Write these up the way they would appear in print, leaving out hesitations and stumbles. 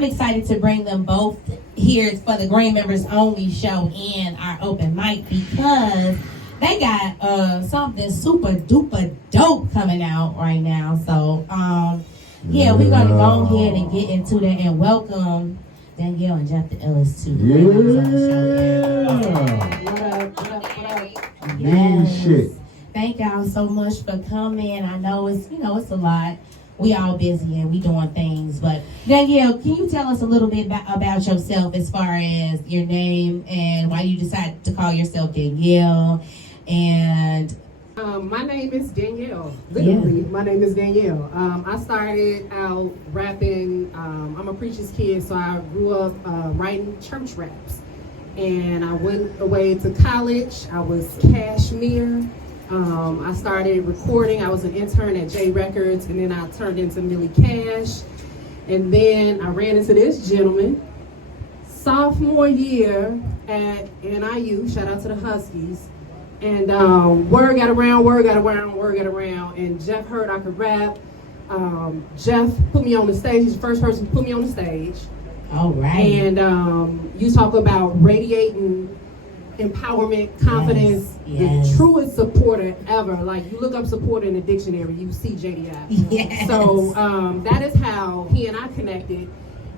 I'm excited to bring them both here for the Green Members Only Show and our open mic because they got something super duper dope coming out right now. So, yeah, we're going to go ahead and get into that and welcome Danielle and Jeff the Illest to the Green Members Only Show. What up? Yes. Shit. Thank y'all so much for coming. I know it's a lot. We all busy and we doing things, but Danielle, can you tell us a little bit about yourself as far as your name and why you decided to call yourself Danielle? And my name is Danielle. Literally, my name is Danielle. I started out rapping. I'm a preacher's kid, so I grew up writing church raps. And I went away to college. I was Cashmere. I started recording. I was an intern at J Records, and then I turned into Millie Cash. And then I ran into this gentleman. Sophomore year at NIU, shout out to the Huskies. And word got around, and Jeff heard I could rap. Jeff put me on the stage. He's the first person to put me on the stage. all right. And you talk about radiating empowerment, confidence, Yes. the truest supporter ever. Like, you look up supporter in the dictionary, you see JDI. Yes. So that is how he and I connected.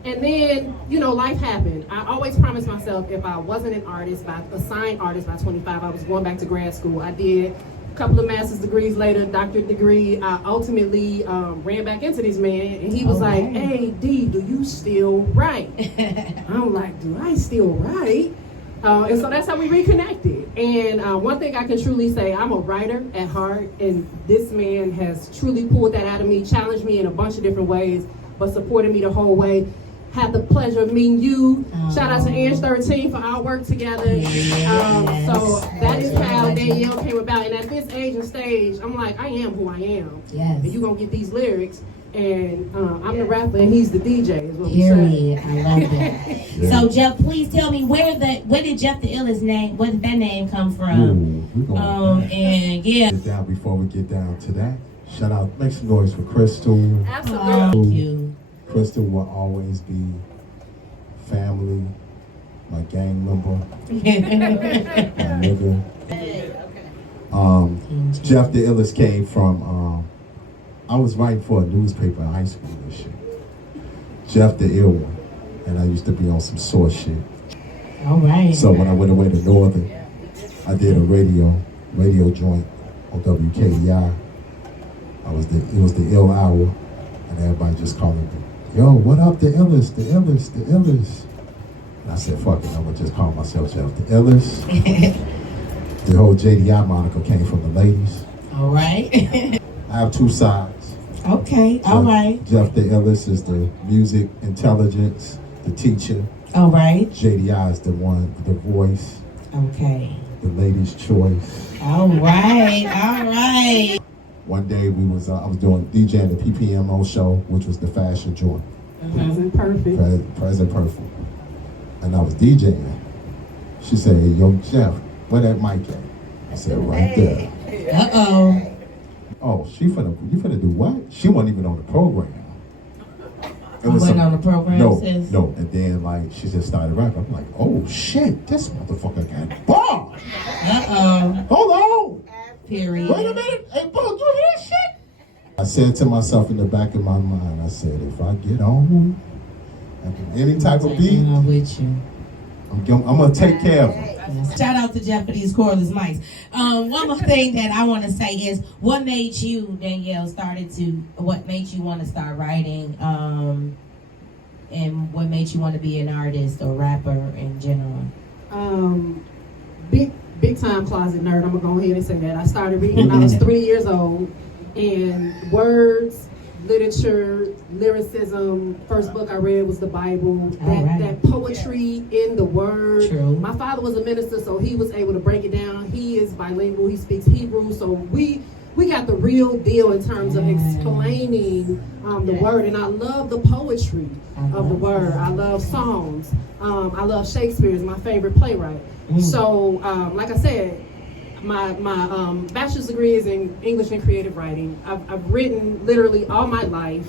And then, life happened. I always promised myself if I wasn't a signed artist by 25, I was going back to grad school. I did a couple of master's degrees later, doctorate degree. I ultimately ran back into this man, and he was like, "Hey, D, do you still write?" I'm like, "Do I still write?" And so that's how we reconnected. And one thing I can truly say, I'm a writer at heart, and this man has truly pulled that out of me, challenged me in a bunch of different ways, but supported me the whole way. Had the pleasure of meeting you. Shout out to Ange 13 for our work together. Yes. So that is how Danielle came about. And at this age and stage, I'm like, I am who I am. Yes. And you're going to get these lyrics. And I'm the rapper and he's the DJ, is what we Period. say. I love that. So Jeff, please tell me where did Jeff the Illest name? Where did that name come from? And yeah. Get down before we get down to that. Shout out, make some noise for Crystal. Absolutely. Thank you. Crystal will always be family, my gang member, my nigga. Jeff the Illest came from, I was writing for a newspaper in high school and shit. Jeff the Ill One. And I used to be on some source shit. All right. So when I went away to Northern, I did a radio joint on WKDI. It was the Ill Hour, and everybody just called me, "Yo, what up, the Illest, the Illest, the Illest?" And I said, "Fuck it, I'm gonna just call myself Jeff the Illest." The whole JDI moniker came from the ladies. All right. I have two sides. Okay. All right. Jeff the Illest is the music intelligence, the teacher. All right. JDI is the voice, Okay. the ladies' choice. All right. All right. One day I was doing DJing the PPMO show, which was the fashion joint. Present perfect. Present perfect. And I was DJing. She said, "Hey, yo, Jeff, where that mic at?" I said, "Right there." Uh-oh. Oh, you finna do what? She wasn't even on the program. It wasn't on the program, sis? No. And then she just started rapping. I'm like, "Oh shit, this motherfucker got bars." Uh-oh. Hold on. Period. Wait a minute. Hey, bro, you hear shit? I said to myself in the back of my mind, I said, if I get on any type of beat, I'm with you. I'm gonna take care of him. Shout out to Jeff for these cordless mics. One more thing that I want to say is, what made you, Danielle, what made you want to start writing, and what made you want to be an artist or rapper in general? Big time closet nerd. I'm gonna go ahead and say that. I started reading when I was 3 years old, and words, literature, lyricism. First book I read was the Bible. That poetry in the word. True. My father was a minister, so he was able to break it down. He is bilingual. He speaks Hebrew, so we got the real deal in terms of explaining the word. And I love the poetry of the word. I love songs. I love Shakespeare. Is my favorite playwright. So, like I said, My bachelor's degree is in English and creative writing. I've written literally all my life.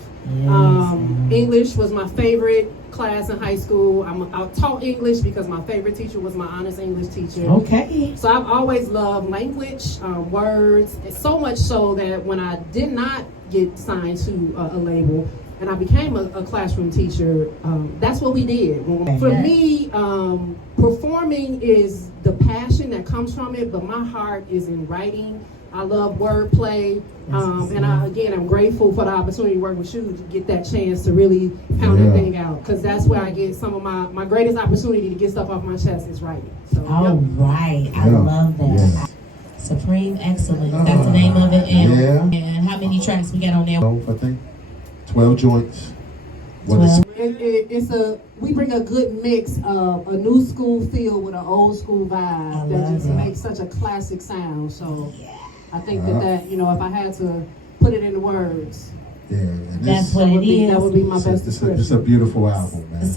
English was my favorite class in high school. I taught English because my favorite teacher was my honors English teacher. Okay. So I've always loved language, words, so much so that when I did not get signed to a label and I became a classroom teacher, that's what we did. For me, performing is the passion that comes from it, but my heart is in writing. I love wordplay, and I'm grateful for the opportunity to work with you to get that chance to really pound that thing out, because that's where I get some of my greatest opportunity to get stuff off my chest is writing. So, All right, I love that. Yeah. Supreme Excellence, that's the name of it. And how many tracks we got on there? I think 12 joints. We bring a good mix of a new school feel with an old school vibe that just makes such a classic sound. So I think that if I had to put it into words, that's what it is. That would be my best description. It's a beautiful album, man.